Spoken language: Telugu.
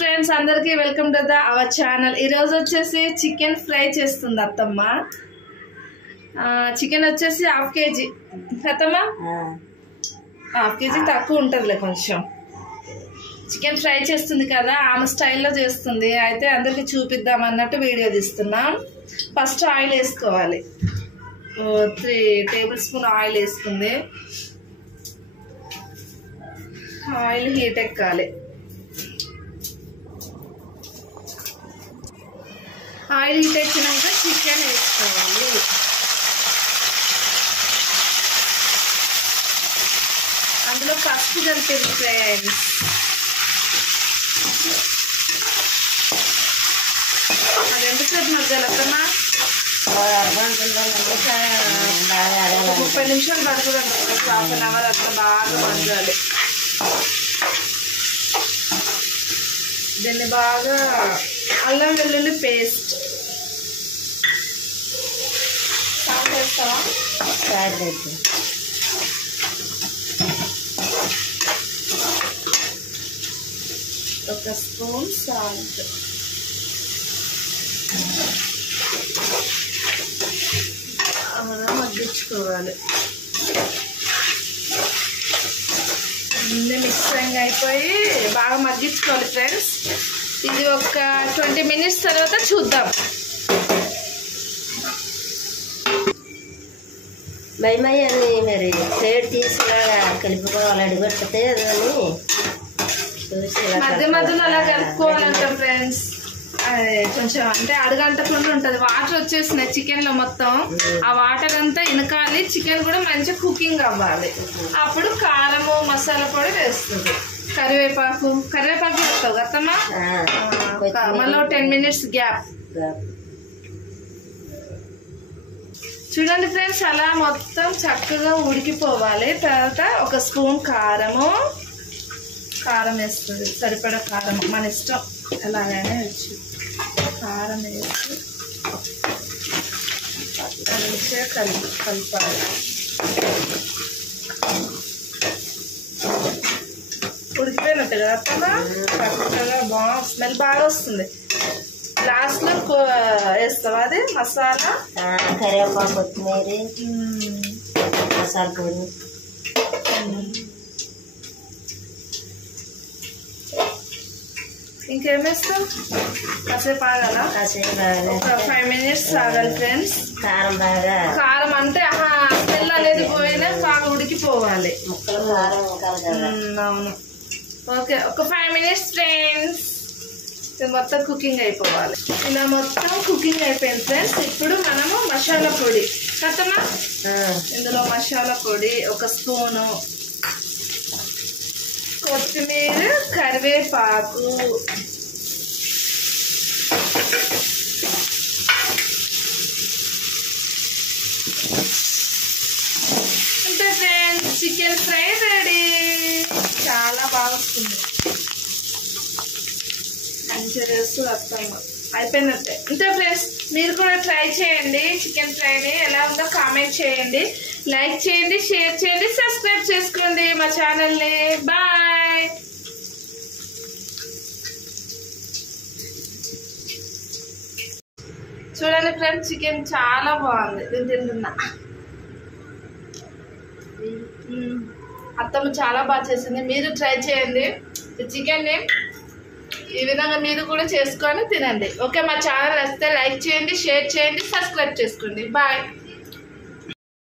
ఫ్రెండ్స్ అందరికీ వెల్కమ్ టు అవర్ ఛానల్. ఈరోజు వచ్చేసి చికెన్ ఫ్రై చేస్తుంది అత్తమ్మ. చికెన్ వచ్చేసి హాఫ్ కేజీ అత్తమ్మ, హాఫ్ కేజీ తక్కువ ఉంటుందిలే కొంచెం. చికెన్ ఫ్రై చేస్తుంది కదా, ఆమె స్టైల్లో చేస్తుంది. అయితే అందరికి చూపిద్దాం అన్నట్టు వీడియో తీస్తున్నాం. ఫస్ట్ ఆయిల్ వేసుకోవాలి. 3 టేబుల్ స్పూన్ ఆయిల్ వేసుకుంది. ఆయిల్ హీట్ ఎక్కాలి. ఆయిల్ హీట్ ఎక్కినాక చికెన్ వేసుకోవాలి. అందులో పసుపు కలిపేది ఫ్రెండ్స్. అది ఎంతసేపు మగ్గాలమ్మా? 30 నిమిషాలు పడుతుందండి. 1/2 అవర్ అట్లా బాగా మగ్గాలి. దీన్ని బాగా అల్లం వెల్లుల్లి పేస్ట్ సాల్ట్ వేస్తావా? ఒక స్పూన్ సాల్ట్, అలా మగ్గించుకోవాలి. మిక్సింగ్ అయిపోయి బాగా మగ్గించుకోవాలి ఫ్రెండ్స్. ఇది ఒక 20 మినిట్స్ తర్వాత చూద్దాం. భయమయ్య అని మరి ప్లేట్ తీసుకులాగా కలుపుకోవాలి. అడిగొట్టితే మధ్య మధ్యలో అలా కలుపుకోవాలంటాం ఫ్రెండ్స్. అదే కొంచెం అంటే అడుగంటకుండా ఉంటుంది. వాటర్ వచ్చేసినాయి చికెన్ లో మొత్తం. ఆ వాటర్ అంతా ఇనకాలి. చికెన్ కూడా మంచిగా కుకింగ్ అవ్వాలి. అప్పుడు కారము మసాలా పొడి వేస్తుంది. కరివేపాకు వేస్తావు కదమ్మా. మళ్ళీ 10 మినిట్స్ గ్యాప్. చూడండి ఫ్రెండ్స్, అలా మొత్తం చక్కగా ఉడికిపోవాలి. తర్వాత ఒక స్పూన్ కారం వేస్తుంది. సరిపడా కారం మన ఇష్టం, ఎలాగైనా వచ్చు. కారం వేసి మంచిగా కలపాలి. ఉడికిపోయినట్టు కదా అత్తమ్మ. చక్కగా బాగా స్మెల్ బాగా వస్తుంది. లాస్ట్ లో వేస్తావా అది మసాలా? కరివేపాకు, కొత్తిమీర, మసాలా పొడి. ఇంకేం వేస్తావు? కాసేపు ఆగాల. ఒక 5 మినిట్స్ ఆగాలి ఫ్రెండ్స్. కారం అంటే స్మెల్ అనేది పోయినా బాగా ఉడికిపోవాలి. అవును. ఓకే, ఒక 5 మినిట్స్ ఫ్రెండ్స్. మొత్తం కుకింగ్ అయిపోవాలి. ఇలా మొత్తం కుకింగ్ అయిపోయింది ఫ్రెండ్స్. ఇప్పుడు మనము మసాలా పొడి కట్టమా. ఇందులో మసాలా పొడి 1 స్పూను, కొత్తిమీర, కరివేపాకు, అంతే ఫ్రెండ్స్. Chicken fry ready. చాలా బాగా వస్తుంది. మంచిగా చేస్తుంది అత్తమ్మ. అయిపోయినట్టే. అంతే ఫ్రెండ్స్, మీరు కూడా ట్రై చేయండి చికెన్ ఫ్రైని. ఎలా ఉందో కామెంట్ చేయండి, లైక్ చేయండి, షేర్ చేయండి, సబ్స్క్రైబ్ చేసుకోండి మా ఛానల్ని. బాయ్. చూడండి ఫ్రెండ్స్, చికెన్ చాలా బాగుంది. నేను తింటున్నా. అత్తమ్మ చాలా బాగా చేసింది. మీరు ట్రై చేయండి చికెన్ని. ఈ విధంగా మీరు కూడా చేసుకొని తినండి. ఓకే, మా ఛానల్ వస్తే లైక్ చేయండి, షేర్ చేయండి, సబ్స్క్రైబ్ చేసుకోండి. బాయ్.